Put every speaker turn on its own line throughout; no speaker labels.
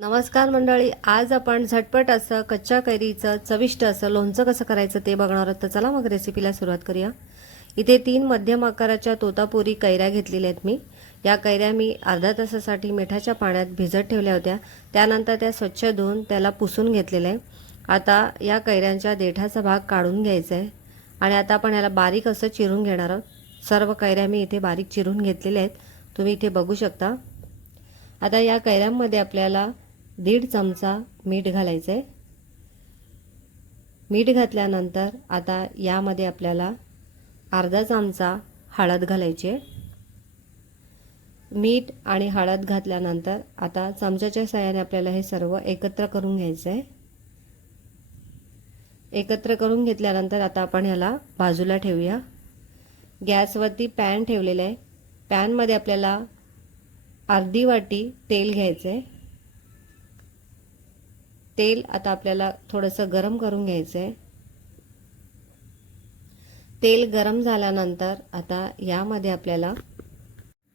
नमस्कार मंडळी आज आपण झटपट असं कच्च्या कैरीचं चविष्ट असं लोणचं कसं करायचं ते बघणार आहोत. तर चला मग रेसिपीला सुरुवात करूया. इथे तीन मध्यम आकाराच्या तोतापुरी कैऱ्या घेतलेल्या आहेत मी. या कैऱ्या मी अर्ध्या तासासाठी मिठाच्या पाण्यात भिजत ठेवल्या होत्या. त्यानंतर त्या स्वच्छ धुवून त्याला पुसून घेतलेल्या आहे आता या कैऱ्यांच्या देठाचा भाग काढून घ्यायचा आहे. आणि आता आपण याला बारीक असं चिरून घेणार आहोत. सर्व कैऱ्या मी इथे बारीक चिरून घेतलेल्या आहेत. तुम्ही इथे बघू शकता. आता या कैऱ्यांमध्ये आपल्याला दीड चमचा मीठ घालायचं आहे मीठ घातल्यानंतर आता यामध्ये आपल्याला अर्धा चमचा हळद घालायची आहे. मीठ आणि हळद घातल्यानंतर आता चमच्याच्या सहाय्याने आपल्याला हे सर्व एकत्र करून घ्यायचं आहे एकत्र करून घेतल्यानंतर आता आपण ह्याला बाजूला ठेवूया. गॅसवरती पॅन ठेवलेलं आहे. पॅनमध्ये आपल्याला अर्धी वाटी तेल घ्यायचं आहे तेल आता आपल्याला थोडंसं गरम करून घ्यायचं आहे तेल गरम झाल्यानंतर आता यामध्ये आपल्याला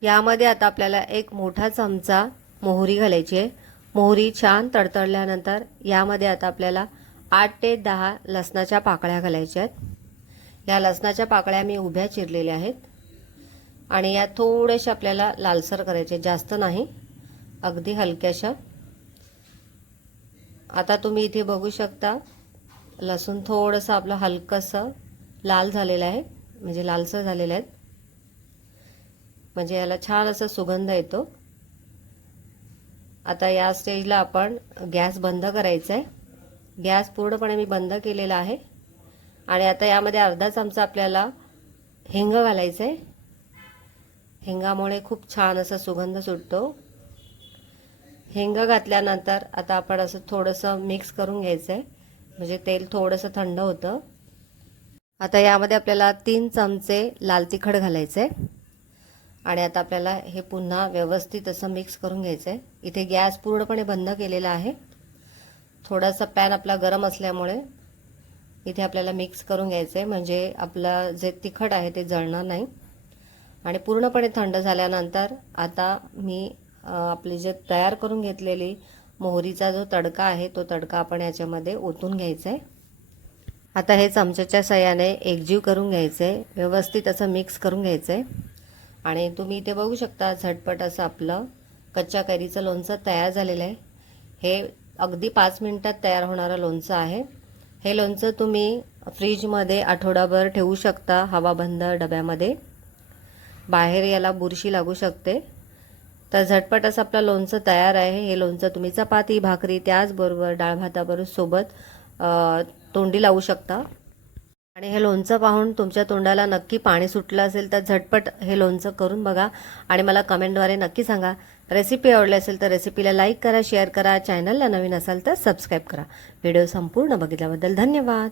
यामध्ये आता आपल्याला एक मोठा चमचा मोहरी घालायची आहे. मोहरी छान तडतडल्यानंतर यामध्ये आता आपल्याला आठ ते दहा लसणाच्या पाकळ्या घालायच्या आहेत. या लसणाच्या पाकळ्या मी उभ्या चिरलेल्या आहेत. आणि या थोड्याशा आपल्याला लालसर करायचे जास्त नाही. अगदी हलक्याशा आता तुम्ही इथे बघू शकता लसूण थोडंसं आपलं हलकंसं लाल झालेलं आहे म्हणजे लालसं झालेलं आहेत म्हणजे याला छान असा सुगंध येतो. आता या स्टेजला आपण गॅस बंद करायचा आहे गॅस पूर्णपणे मी बंद केलेला आहे. आणि आता यामध्ये अर्धा चमचा आपल्याला हिंग घालायचं आहे हिंगामुळे खूप छान असा सुगंध सुटतो. हिंग घातल्यानंतर आता आपण असं थोडंसं मिक्स करून घ्यायचं आहे म्हणजे तेल थोडंसं थंड होतं. आता यामध्ये आपल्याला तीन चमचे लाल तिखट घालायचं आहे आणि आता आपल्याला हे पुन्हा व्यवस्थित असं मिक्स करून घ्यायचं आहे इथे गॅस पूर्णपणे बंद केलेला आहे. थोडासा पॅन आपला गरम असल्यामुळे इथे आपल्याला मिक्स करून घ्यायचं आहे म्हणजे आपलं जे तिखट आहे ते जळणार नाही. आणि पूर्णपणे थंड झाल्यानंतर आता मी आपली जे तयार करून घेतलेली मोहरीचा जो तडका आहे तो तडका आपण याच्यामध्ये ओतून घ्यायचा आहे आता हे चमच्याच्या सहाय्याने एकजीव करून घ्यायचं आहे व्यवस्थित असं मिक्स करून घ्यायचं आहे आणि तुम्ही इथे बघू शकता झटपट असं आपलं कच्च्या कैरीचं लोणचं तयार झालेलं आहे. हे अगदी पाच मिनटात तयार होणारं लोणचं आहे. हे लोणचं तुम्ही फ्रीजमध्ये आठवडाभर ठेवू शकता हवाबंद डब्यामध्ये. बाहेर याला बुरशी लागू शकते. तर झटपट असं आपलं लोणचं तयार आहे. हे लोणचं तुम्ही चपाती भाकरी त्याचबरोबर डाळ भाताबरोबर सोबत तोंडी लावू शकता. आणि हे लोणचं पाहून तुमच्या तोंडाला नक्की पाणी सुटलं असेल तर झटपट हे लोणचं करून बघा. आणि मला कमेंटद्वारे नक्की सांगा. रेसिपी आवडली असेल तर रेसिपीला लाईक करा शेअर करा. चॅनलला नवीन असाल तर सबस्क्राईब करा. व्हिडिओ संपूर्ण बघितल्याबद्दल धन्यवाद.